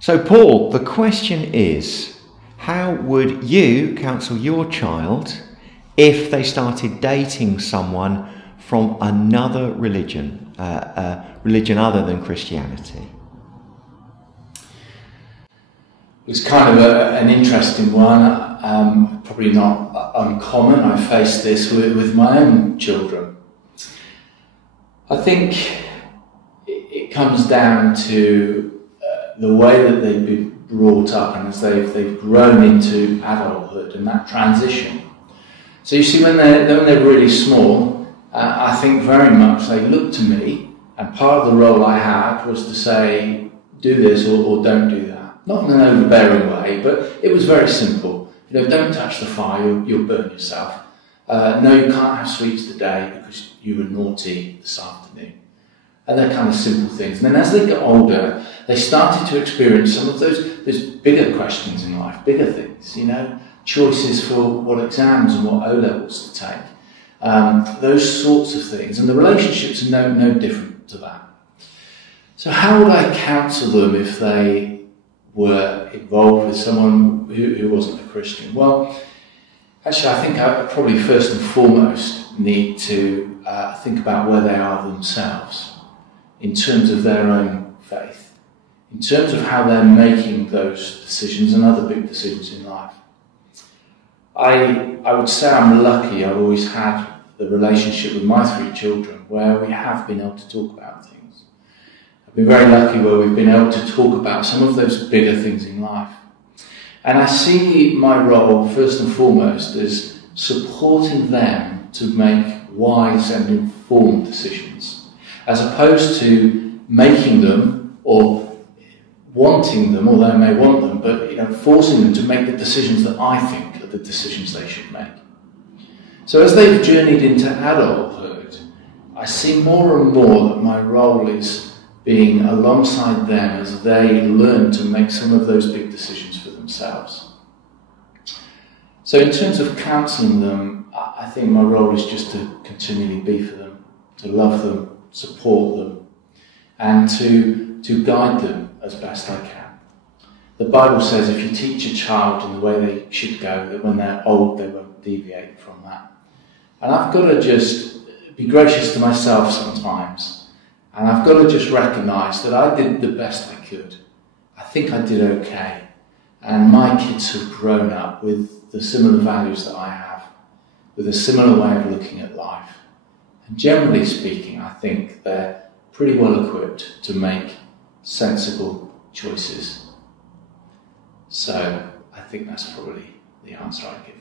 So Paul, the question is, how would you counsel your child if they started dating someone from another religion, a religion other than Christianity? It's kind of an interesting one, probably not uncommon. I face this with my own children. I think it comes down to the way that they've been brought up and as they've grown into adulthood and that transition. So you see, when they're really small, I think very much they look to me, and part of the role I had was to say, do this or don't do that. Not in an overbearing way, but it was very simple. Don't touch the fire, you'll burn yourself. No, you can't have sweets today because you were naughty this afternoon. And they're kind of simple things. And then as they get older, they started to experience some of those bigger questions in life, bigger things, choices for what exams and what O-levels to take, those sorts of things. And the relationships are no different to that. So how would I counsel them if they were involved with someone who wasn't a Christian? Well, actually, I think I probably first and foremost need to think about where they are themselves in terms of their own faith, in terms of how they're making those decisions and other big decisions in life. I would say I'm lucky. I've always had the relationship with my 3 children where we have been able to talk about things. I've been very lucky where we've been able to talk about some of those bigger things in life. And I see my role, first and foremost, as supporting them to make wise and informed decisions, as opposed to making them or wanting them, although I may want them, but forcing them to make the decisions that I think are the decisions they should make. So as they've journeyed into adulthood, I see more and more that my role is being alongside them as they learn to make some of those big decisions for themselves. So in terms of counselling them, I think my role is just to continually be for them, to love them, support them, and to guide them as best I can. The Bible says if you teach a child in the way they should go, that when they're old they won't deviate from that. And I've got to just be gracious to myself sometimes, and I've got to just recognise that I did the best I could. I think I did okay, and my kids have grown up with the similar values that I have, with a similar way of looking at life. And generally speaking, I think they're pretty well equipped to make sensible choices. So I think that's probably the answer I'd give.